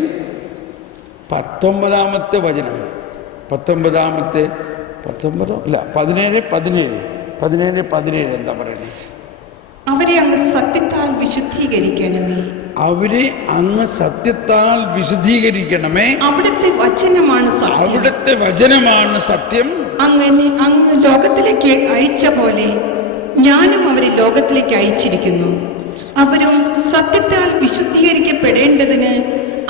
19-ാമത്തെ വചനം, 17 എന്താ പറയുന്നത്? അവരെ അങ്ങ് സത്യത്താൽ വിശുദ്ധീകരിക്കണമേ. അവരെ അങ്ങ് സത്യത്താൽ വിശുദ്ധീകരിക്കണമേ. അവിടുത്തെ വചനമാണ് സത്യം. അവിടുത്തെ വചനമാണ് സത്യം. അങ്ങ് ലോകത്തിലേക്ക് അയച്ച പോലെ ഞാനും അവരെ ലോകത്തിലേക്ക് അയച്ചിരിക്കുന്നു. അവരും സത്യത്താൽ വിശുദ്ധീകരിക്കപ്പെടേണ്ടതിന്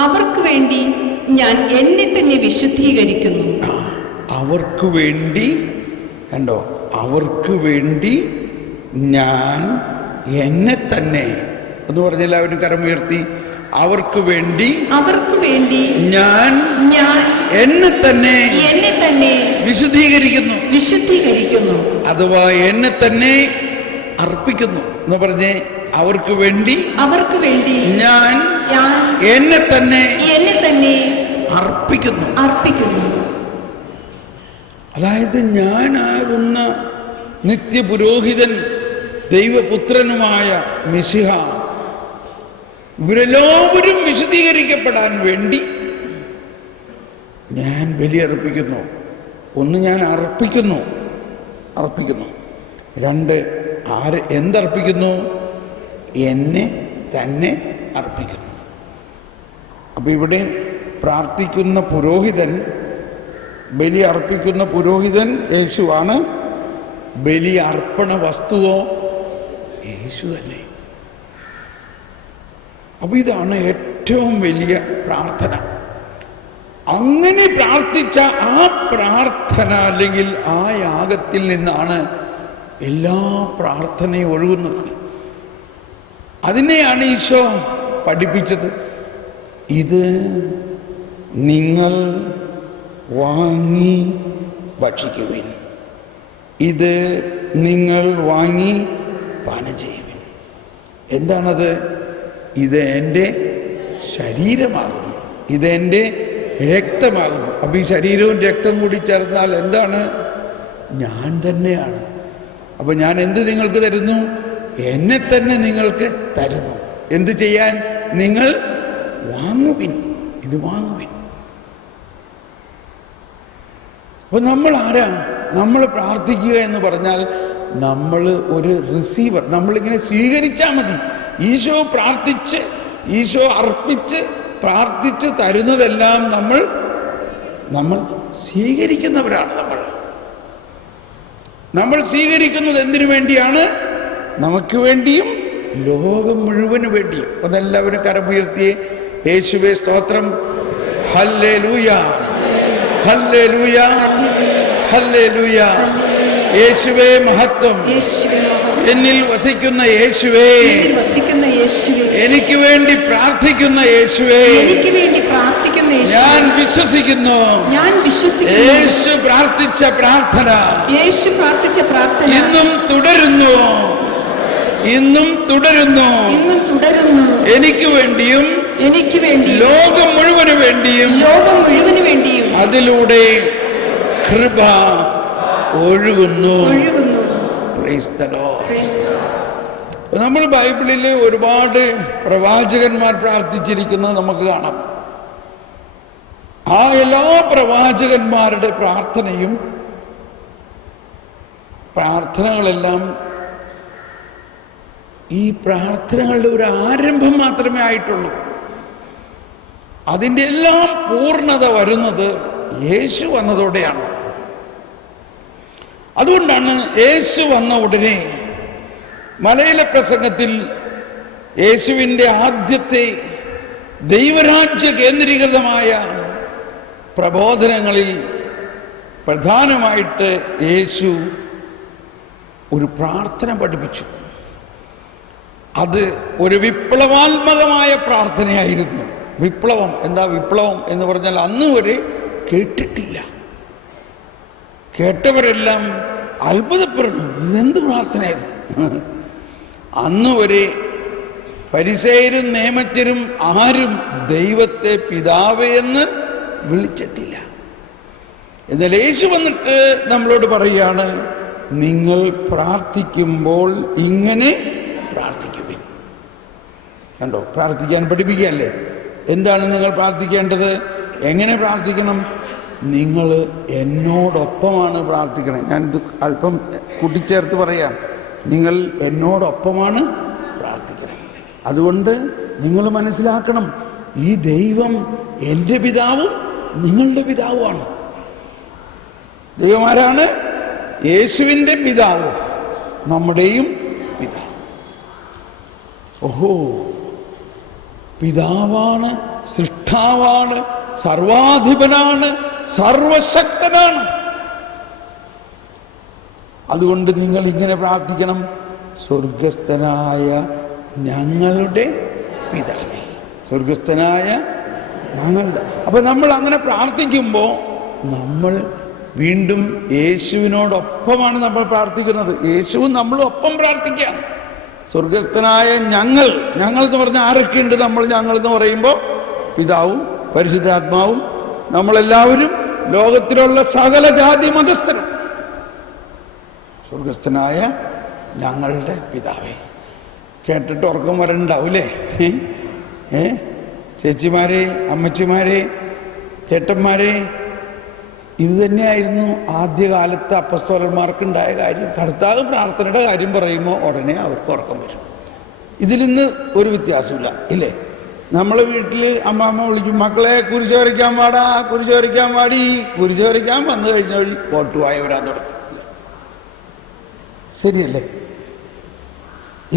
അവർക്ക് വേണ്ടി ഞാൻ എന്നെ തന്നെ വിശുദ്ധീകരിക്കുന്നു. അവർക്ക് വേണ്ടി, കണ്ടോ, അവർക്ക് വേണ്ടി ഞാൻ എന്നെ തന്നെ എന്ന് പറഞ്ഞ എല്ലാവരും കരമുയർത്തി. അവർക്ക് വേണ്ടി ഞാൻ എന്നെ തന്നെ വിശുദ്ധീകരിക്കുന്നു. അഥവാ എന്നെ തന്നെ അർപ്പിക്കുന്നു എന്ന് പറഞ്ഞേ, അവർക്ക് വേണ്ടി ഞാൻ എന്നെ തന്നെ അർപ്പിക്കുന്നു. അതായത് ഞാനാകുന്ന നിത്യപുരോഹിതൻ, ദൈവപുത്രനുമായ മിശിഹ, ഇവരെല്ലാവരും വിശുദ്ധീകരിക്കപ്പെടാൻ വേണ്ടി ഞാൻ ബലിയർപ്പിക്കുന്നു. ഒന്ന് ഞാൻ അർപ്പിക്കുന്നു, അർപ്പിക്കുന്നു. 2, എന്തർപ്പിക്കുന്നു? എന്നെ തന്നെ അർപ്പിക്കുന്നു. അപ്പം ഇവിടെ പ്രാർത്ഥിക്കുന്ന പുരോഹിതൻ, ബലി അർപ്പിക്കുന്ന പുരോഹിതൻ യേശുവാണ്. ബലി അർപ്പണ വസ്തുവോ യേശു തന്നെ. അപ്പം ഇതാണ് ഏറ്റവും വലിയ പ്രാർത്ഥന. അങ്ങനെ പ്രാർത്ഥിച്ച ആ പ്രാർത്ഥന അല്ലെങ്കിൽ ആ യാഗത്തിൽ നിന്നാണ് എല്ലാ പ്രാർത്ഥനയും ഒഴുകുന്നത്. അതിനെയാണ് ഈശോ പഠിപ്പിച്ചത്. ഇത് നിങ്ങൾ വാങ്ങി ഭക്ഷിക്കുവിൻ, ഇത് നിങ്ങൾ വാങ്ങി പാനം ചെയ്യുവിൻ. എന്താണത്? ഇത് എൻ്റെ ശരീരമാകുന്നു, ഇത് എൻ്റെ രക്തമാകുന്നു. അപ്പം ഈ ശരീരവും രക്തം കൂടി ചേർന്നാൽ എന്താണ്? ഞാൻ തന്നെയാണ്. അപ്പം ഞാൻ എന്ത് നിങ്ങൾക്ക് തരുന്നു? എന്നെ തന്നെ നിങ്ങൾക്ക് തരുന്നു. എന്ത് ചെയ്യാൻ? നിങ്ങൾ വാങ്ങുവിൻ, ഇത് വാങ്ങുവിൻ. അപ്പം നമ്മൾ ആരാ? നമ്മൾ പ്രാർത്ഥിക്കുക എന്ന് പറഞ്ഞാൽ നമ്മൾ ഒരു റിസീവർ. നമ്മളിങ്ങനെ സ്വീകരിച്ചാൽ മതി. ഈശോ പ്രാർത്ഥിച്ച്, ഈശോ അർപ്പിച്ച് പ്രാർത്ഥിച്ച് തരുന്നതെല്ലാം നമ്മൾ സ്വീകരിക്കുന്നവരാണ്. നമ്മൾ സ്വീകരിക്കുന്നത് എന്തിനു വേണ്ടിയാണ്? നമുക്ക് വേണ്ടിയും ലോകം മുഴുവന് വേണ്ടിയും. അതെല്ലാവരും കരമുയർത്തിയേ. യേശുവേ സ്തോത്രം, ഹല്ലേലൂയ, ഹല്ലേലൂയ, ഹല്ലേലൂയ. യേശുവേ മഹത്വം. എന്നിൽ വസിക്കുന്ന യേശുവേ, എനിക്ക് വേണ്ടി പ്രാർത്ഥിക്കുന്ന യേശുവേ, ഞാൻ വിശ്വസിക്കുന്നു. യേശു പ്രാർത്ഥിച്ച പ്രാർത്ഥന ഇന്നും തുടരുന്നു, ഇന്നും തുടരുന്നു. എനിക്ക് വേണ്ടിയും ലോകം മുഴുവന് വേണ്ടിയും അതിലൂടെ കൃപ ഒഴുകുന്നു. നമ്മൾ ബൈബിളിൽ ഒരുപാട് പ്രവാചകന്മാർ പ്രാർത്ഥിച്ചിരിക്കുന്നത് നമുക്ക് കാണാം. ആ എല്ലാ പ്രവാചകന്മാരുടെ പ്രാർത്ഥനകളെല്ലാം ഈ പ്രാർത്ഥനകളുടെ ഒരു ആരംഭം മാത്രമേ ആയിട്ടുള്ളൂ. അതിൻ്റെ എല്ലാം പൂർണ്ണത വരുന്നത് യേശു വന്നതോടെയാണ്. അതുകൊണ്ടാണ് യേശു വന്ന ഉടനെ മലയിലെ പ്രസംഗത്തിൽ യേശുവിൻ്റെ ആദ്യത്തെ ദൈവരാജ്യ കേന്ദ്രീകൃതമായ പ്രബോധനങ്ങളിൽ പ്രധാനമായിട്ട് യേശു ഒരു പ്രാർത്ഥന പഠിപ്പിച്ചു. അത് ഒരു വിപ്ലവാത്മകമായ പ്രാർത്ഥനയായിരുന്നു. വിപ്ലവം എന്താ? വിപ്ലവം എന്ന് പറഞ്ഞാൽ അന്ന് വരെ കേട്ടിട്ടില്ല. കേട്ടവരെല്ലാം അത്ഭുതപ്പെടുന്നു, ഇതെന്ത് പ്രാർത്ഥനയത്? അന്ന് വരെ ഫരിസേയരും നിയമജ്ഞരും ആരും ദൈവത്തെ പിതാവേ എന്ന് വിളിച്ചിട്ടില്ല. എന്നാൽ യേശു വന്നിട്ട് നമ്മളോട് പറയുകയാണ്, നിങ്ങൾ പ്രാർത്ഥിക്കുമ്പോൾ ഇങ്ങനെ പ്രാർത്ഥിക്കുവിൻ. കണ്ടോ? പ്രാർത്ഥിക്കാൻ പഠിപ്പിക്കുകയല്ലേ. എന്താണ് നിങ്ങൾ പ്രാർത്ഥിക്കേണ്ടത്? എങ്ങനെ പ്രാർത്ഥിക്കണം? നിങ്ങൾ എന്നോടൊപ്പമാണ് പ്രാർത്ഥിക്കണം. ഞാനിത് അല്പം കൂട്ടിച്ചേർത്ത് പറയാം. നിങ്ങൾ എന്നോടൊപ്പമാണ് പ്രാർത്ഥിക്കണം. അതുകൊണ്ട് നിങ്ങൾ മനസ്സിലാക്കണം, ഈ ദൈവം എൻ്റെ പിതാവും നിങ്ങളുടെ പിതാവുമാണ്. ദൈവം ആരാണ്? യേശുവിൻ്റെ പിതാവും നമ്മുടെയും പിതാവ്. ഓഹോ, പിതാവാണ്, സൃഷ്ടാവാണ്, സർവാധിപനാണ്, സർവശക്തനാണ്. അതുകൊണ്ട് നിങ്ങൾ ഇങ്ങനെ പ്രാർത്ഥിക്കണം, സ്വർഗസ്ഥനായ ഞങ്ങളുടെ പിതാവേ. സ്വർഗസ്ഥനായ ഞങ്ങളുടെ. അപ്പം നമ്മൾ അങ്ങനെ പ്രാർത്ഥിക്കുമ്പോൾ നമ്മൾ വീണ്ടും യേശുവിനോടൊപ്പമാണ് നമ്മൾ പ്രാർത്ഥിക്കുന്നത്. യേശുവും നമ്മളും ഒപ്പം പ്രാർത്ഥിക്കുകയാണ്. സ്വർഗസ്ഥനായ ഞങ്ങൾ എന്ന് പറഞ്ഞാൽ ആരൊക്കെയുണ്ട്? ഞങ്ങൾ എന്ന് പറയുമ്പോൾ പിതാവും പരിശുദ്ധാത്മാവും നമ്മളെല്ലാവരും, ലോകത്തിലുള്ള സകല ജാതി മതസ്ഥരും. സ്വർഗസ്ഥനായ ഞങ്ങളുടെ പിതാവേ. കേട്ടിട്ട് ഉറക്കം വരണ്ടാവൂലേ? ചേച്ചിമാരെ, അമ്മച്ചിമാരെ, ചേട്ടന്മാരെ, ഇത് തന്നെയായിരുന്നു ആദ്യകാലത്ത് അപ്പസ്തോലന്മാർക്കുണ്ടായ കാര്യം. കർത്താവ് പ്രാർത്ഥനയുടെ കാര്യം പറയുമ്പോൾ ഉടനെ അവർക്ക് ഉറക്കം വരും. ഇതിലിന്ന് ഒരു വ്യത്യാസമില്ല, ഇല്ലേ? നമ്മളെ വീട്ടിൽ അമ്മാമ്മ വിളിക്കും, മക്കളെ കുരിശ് വരയ്ക്കാൻ പാടാ, കുരിശ് വരയ്ക്കാൻ പാടി. കുരിശ് വരയ്ക്കാൻ വന്നു കഴിഞ്ഞ വഴി ഓട്ടുവായ വരാൻ തുടങ്ങി. ശരിയല്ലേ?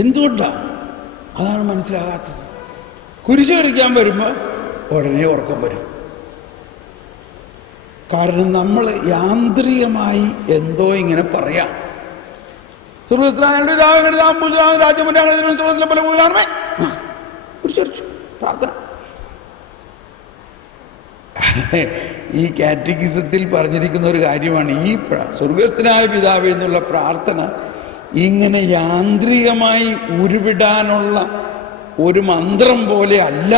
എന്തുകൊണ്ടാണ്? അതാണ് മനസ്സിലാകാത്തത്. കുരിശ് വരയ്ക്കാൻ വരുമ്പോൾ ഉടനെ ഉറക്കം വരും. കാരണം നമ്മൾ യാന്ത്രികമായി എന്തോ ഇങ്ങനെ പറയാം. പ്രാർത്ഥന. ഈ കാറ്റഗിസത്തിൽ പറഞ്ഞിരിക്കുന്ന ഒരു കാര്യമാണ് ഈ സ്വർഗസ്ഥനായ പിതാവേ എന്നുള്ള പ്രാർത്ഥന ഇങ്ങനെ യാന്ത്രികമായി ഉരുവിടാനുള്ള ഒരു മന്ത്രം പോലെ അല്ല,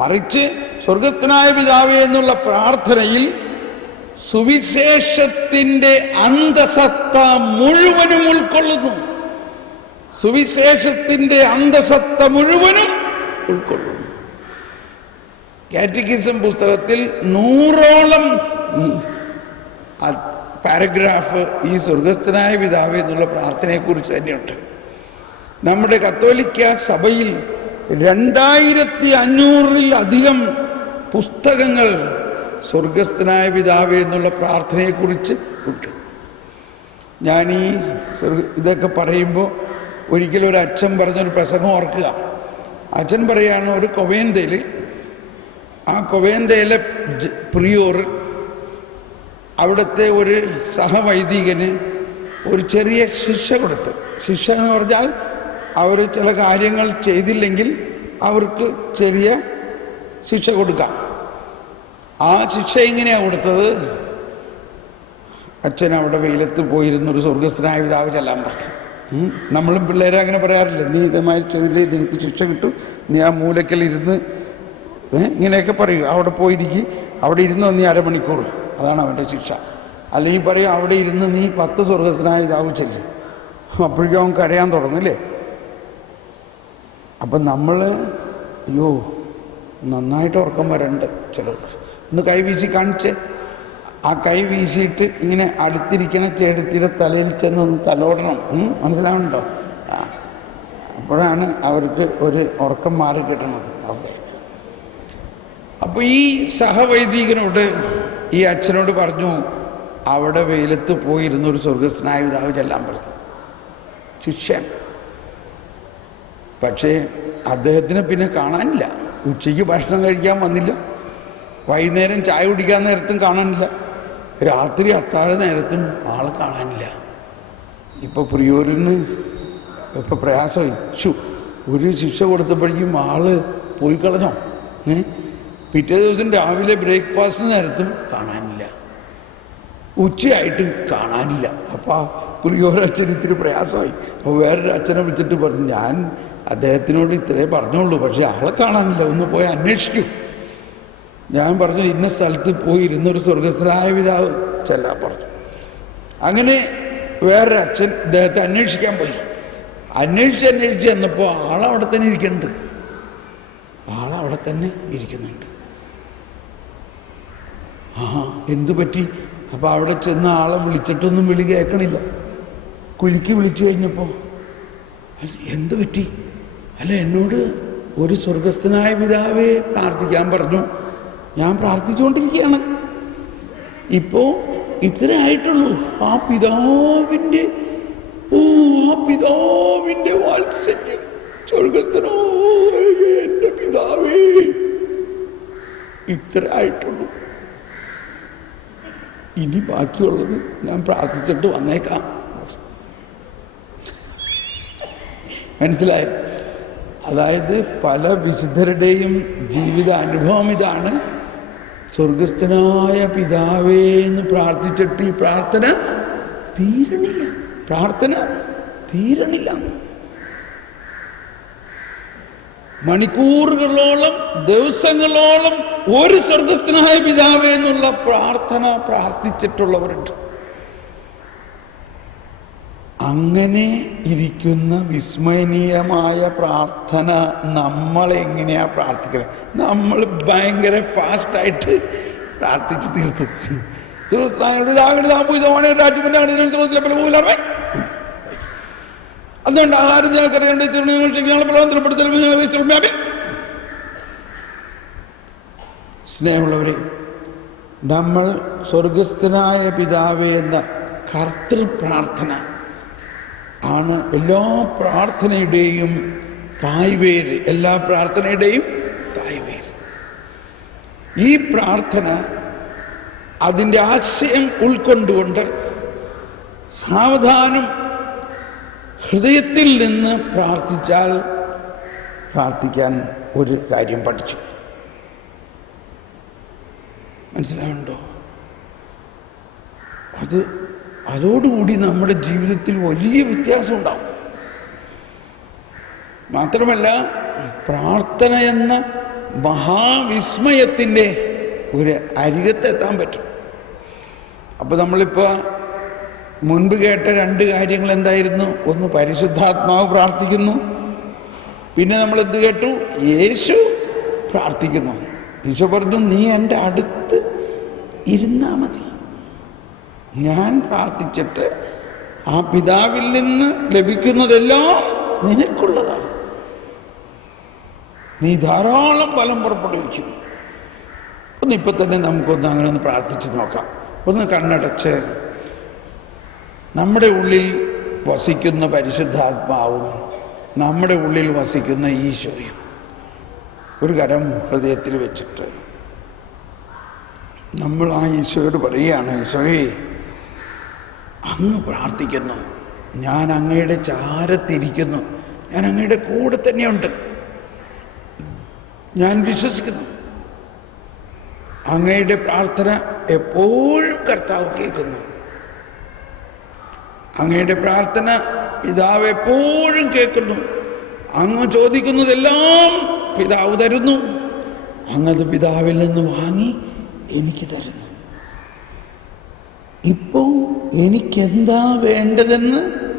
മറിച്ച് സ്വർഗസ്ഥനായ പിതാവേ എന്നുള്ള പ്രാർത്ഥനയിൽ സുവിശേഷത്തിൻ്റെ അന്തസത്ത മുഴുവനും ഉൾക്കൊള്ളുന്നു. സുവിശേഷത്തിൻ്റെ അന്തസത്ത മുഴുവനും ഉൾക്കൊള്ളുന്നു. കാറ്റഗിസം പുസ്തകത്തിൽ 100ഓളം പാരഗ്രാഫ് ഈ സ്വർഗസ്ഥനായ പിതാവേ എന്നുള്ള പ്രാർത്ഥനയെക്കുറിച്ച് തന്നെയുണ്ട്. നമ്മുടെ കത്തോലിക്ക സഭയിൽ 2500-ലധികം പുസ്തകങ്ങൾ സ്വർഗസ്ഥനായ പിതാവേ എന്നുള്ള പ്രാർത്ഥനയെക്കുറിച്ച് ഉണ്ട്. ഞാൻ ഈ ഇതൊക്കെ പറയുമ്പോൾ ഒരിക്കലും ഒരു അച്ഛൻ പറഞ്ഞൊരു പ്രസംഗം ഓർക്കുക. അച്ഛൻ പറയാണ്, ഒരു കൊവേന്തയിൽ, ആ കൊവേന്തയിലെ പ്രിയോർ അവിടുത്തെ ഒരു സഹവൈദികന് ഒരു ചെറിയ ശിക്ഷ കൊടുത്തു. ശിക്ഷ എന്ന് പറഞ്ഞാൽ അവർ ചില കാര്യങ്ങൾ ചെയ്തില്ലെങ്കിൽ അവർക്ക് ചെറിയ ശിക്ഷ കൊടുക്കാം. ആ ശിക്ഷ എങ്ങനെയാണ് കൊടുത്തത്? അച്ഛൻ അവിടെ വെയിലത്ത് പോയിരുന്നൊരു സ്വർഗസ്ഥനായ പിതാവ് ചെല്ലാൻ പറഞ്ഞു. നമ്മളും പിള്ളേരെ അങ്ങനെ പറയാറില്ല, നീ ഇതേമാതിരി ചെയ്തില്ലേ നിനക്ക് ശിക്ഷ കിട്ടും, നീ ആ മൂലക്കലിരുന്ന് ഇങ്ങനെയൊക്കെ പറയും. അവിടെ പോയിരിക്കും, അവിടെ ഇരുന്ന് നീ അരമണിക്കൂർ, അതാണ് അവൻ്റെ ശിക്ഷ. അല്ലെങ്കിൽ പറയും അവിടെ ഇരുന്ന് നീ 10 സ്വർഗസ്ഥനായ പിതാവ് ചെല്ലും. അപ്പോഴേക്കും അവൻ കരയാൻ തുടങ്ങില്ലേ. അപ്പം നമ്മൾ അയ്യോ നന്നായിട്ട് ഉറക്കം വരണ്ട്. ചിലർ ഒന്ന് കൈ വീശി കാണിച്ച്, ആ കൈ വീശിയിട്ട് ഇങ്ങനെ അടുത്തിരിക്കുന്ന ചേട്ടത്തിയുടെ തലയിൽ ചെന്ന് ഒന്ന് തലോടണം. മനസ്സിലാവുന്നുണ്ടോ? അപ്പോഴാണ് അവർക്ക് ഒരു ഉറക്കം മാറി കിട്ടണത്. ഓക്കെ. അപ്പോൾ ഈ സഹവൈദികനോട് ഈ അച്ഛനോട് പറഞ്ഞു, അവിടെ വെയിലത്ത് പോയിരുന്നൊരു സ്വർഗസ്ഥനായ പിതാവ് ചെല്ലാൻ പറഞ്ഞു. ശിക്ഷയാണ്. പക്ഷേ അദ്ദേഹത്തിനെ പിന്നെ കാണാനില്ല. ഉച്ചയ്ക്ക് ഭക്ഷണം കഴിക്കാൻ വന്നില്ല, വൈകുന്നേരം ചായ കുടിക്കാൻ നേരത്തും കാണാനില്ല, രാത്രി അത്താഴ നേരത്തും ആളെ കാണാനില്ല. ഇപ്പോൾ പ്രിയോരിന് ഇപ്പോൾ പ്രയാസമിച്ചു. ഒരു ശിക്ഷ കൊടുത്തപ്പോഴേക്കും ആള് പോയി കളഞ്ഞോ. പിറ്റേ ദിവസം രാവിലെ ബ്രേക്ക്ഫാസ്റ്റിന് നേരത്തും കാണാനില്ല, ഉച്ചയായിട്ടും കാണാനില്ല. അപ്പോൾ ആ പ്രിയോരച്ഛൻ ഇത്തിരി പ്രയാസമായി. അപ്പോൾ വേറൊരു അച്ഛനെ വിളിച്ചിട്ട് പറഞ്ഞു, ഞാൻ അദ്ദേഹത്തിനോട് ഇത്രേ പറഞ്ഞുള്ളൂ, പക്ഷേ ആളെ കാണാനില്ല, ഒന്ന് പോയി അന്വേഷിക്കും. ഞാൻ പറഞ്ഞു ഇന്ന സ്ഥലത്ത് പോയി ഇരുന്നൊരു സ്വർഗസ്ഥനായ പിതാവ് ചെല്ലാൻ പറഞ്ഞു. അങ്ങനെ വേറൊരു അച്ഛൻ ഇദ്ദേഹത്തെ അന്വേഷിക്കാൻ പോയി. അന്വേഷിച്ച് എന്നപ്പോൾ ആളവിടെ തന്നെ ഇരിക്കുന്നുണ്ട്. ആളവിടെ തന്നെ ഇരിക്കുന്നുണ്ട്. എന്തു പറ്റി? അപ്പോൾ അവിടെ ചെന്ന് ആളെ വിളിച്ചിട്ടൊന്നും വിളി കേൾക്കണില്ല. കുലുക്കി വിളിച്ചു കഴിഞ്ഞപ്പോൾ എന്തു പറ്റി? അല്ല, എന്നോട് ഒരു സ്വർഗസ്ഥനായ പിതാവേ പ്രാർത്ഥിക്കാൻ പറഞ്ഞു, ഞാൻ പ്രാർത്ഥിച്ചുകൊണ്ടിരിക്കുകയാണ്. ഇപ്പോൾ ഇത്രേ ആയിട്ടുള്ളൂ. ആ പിതാവിൻ്റെ വാത്സല്യം, സ്വർഗസ്ഥനായ എൻ്റെ പിതാവേ, ഇത്ര ആയിട്ടുള്ളൂ. ഇനി ബാക്കിയുള്ളത് ഞാൻ പ്രാർത്ഥിച്ചിട്ട് വന്നേക്കാം. മനസ്സിലായോ? അതായത് പല വിശുദ്ധരുടെയും ജീവിത അനുഭവം ഇതാണ്. സ്വർഗസ്ഥനായ പിതാവേ എന്ന് പ്രാർത്ഥിച്ചിട്ട് ഈ പ്രാർത്ഥന തീരണില്ല. മണിക്കൂറുകളോളം, ദിവസങ്ങളോളം ഒരു സ്വർഗസ്ഥനായ പിതാവേ എന്നുള്ള പ്രാർത്ഥന പ്രാർത്ഥിച്ചിട്ടുള്ളവരുണ്ട്. അങ്ങനെ ഇരിക്കുന്ന വിസ്മയനീയമായ പ്രാർത്ഥന നമ്മളെങ്ങനെയാണ് പ്രാർത്ഥിക്കുന്നത്? നമ്മൾ ഭയങ്കര ഫാസ്റ്റായിട്ട് പ്രാർത്ഥിച്ച് തീർത്തു. അതുകൊണ്ട് ആഹാരം ഞങ്ങൾക്കറിയേണ്ട സ്നേഹമുള്ളവരെ, നമ്മൾ സ്വർഗസ്ഥനായ പിതാവേ എന്ന കർത്തൃ പ്രാർത്ഥന ആണ് എല്ലാ പ്രാർത്ഥനയുടെയും തായ്വേര്. എല്ലാ പ്രാർത്ഥനയുടെയും തായ്വേര്. ഈ പ്രാർത്ഥന അതിൻ്റെ ആശയം ഉൾക്കൊണ്ടുകൊണ്ട് സാവധാനം ഹൃദയത്തിൽ നിന്ന് പ്രാർത്ഥിക്കാൻ ഒരു കാര്യം പഠിച്ചു. മനസ്സിലാവുന്നുണ്ടോ? അതോടുകൂടി നമ്മുടെ ജീവിതത്തിൽ വലിയ വ്യത്യാസം ഉണ്ടാവും. മാത്രമല്ല, പ്രാർത്ഥന എന്ന മഹാവിസ്മയത്തിൻ്റെ ഒരു അരികത്തെത്താൻ പറ്റും. അപ്പോൾ നമ്മളിപ്പോൾ മുൻപ് കേട്ട രണ്ട് കാര്യങ്ങൾ എന്തായിരുന്നു? ഒന്ന്, പരിശുദ്ധാത്മാവ് പ്രാർത്ഥിക്കുന്നു. പിന്നെ നമ്മൾ എന്ത് കേട്ടു? യേശു പ്രാർത്ഥിക്കുന്നു. ഈശോ പറഞ്ഞു, നീ എൻ്റെ അടുത്ത് ഇരുന്നാൽ മതി, ഞാൻ പ്രാർത്ഥിച്ചിട്ട് ആ പിതാവിൽ നിന്ന് ലഭിക്കുന്നതെല്ലാം നിനക്കുള്ളതാണ്, നീ ധാരാളം ബലം പുറപ്പെടുവിക്കും. ഇപ്പം തന്നെ നമുക്കൊന്ന് അങ്ങനെ ഒന്ന് പ്രാർത്ഥിച്ച് നോക്കാം. ഒന്ന് കണ്ണടച്ച് നമ്മുടെ ഉള്ളിൽ വസിക്കുന്ന പരിശുദ്ധാത്മാവും നമ്മുടെ ഉള്ളിൽ വസിക്കുന്ന ഈശോയും ഒരു കരം ഹൃദയത്തിൽ വെച്ചിട്ട് നമ്മൾ ആ ഈശോയോട് പറയുകയാണ്, ഈശോയെ, അങ്ങ് പ്രാർത്ഥിക്കുന്നു, ഞാൻ അങ്ങയുടെ ചാരത്തിരിക്കുന്നു, ഞാൻ അങ്ങയുടെ കൂടെ തന്നെയുണ്ട്, ഞാൻ വിശ്വസിക്കുന്നു, അങ്ങയുടെ പ്രാർത്ഥന എപ്പോഴും കർത്താവ് കേൾക്കുന്നു, അങ്ങയുടെ പ്രാർത്ഥന പിതാവ് എപ്പോഴും കേൾക്കുന്നു, അങ്ങ് ചോദിക്കുന്നതെല്ലാം പിതാവ് തരുന്നു, അങ്ങത് പിതാവിൽ നിന്ന് വാങ്ങി എനിക്ക് തരുന്നു. ഇപ്പോൾ എനിക്കെന്താ വേണ്ടതെന്ന്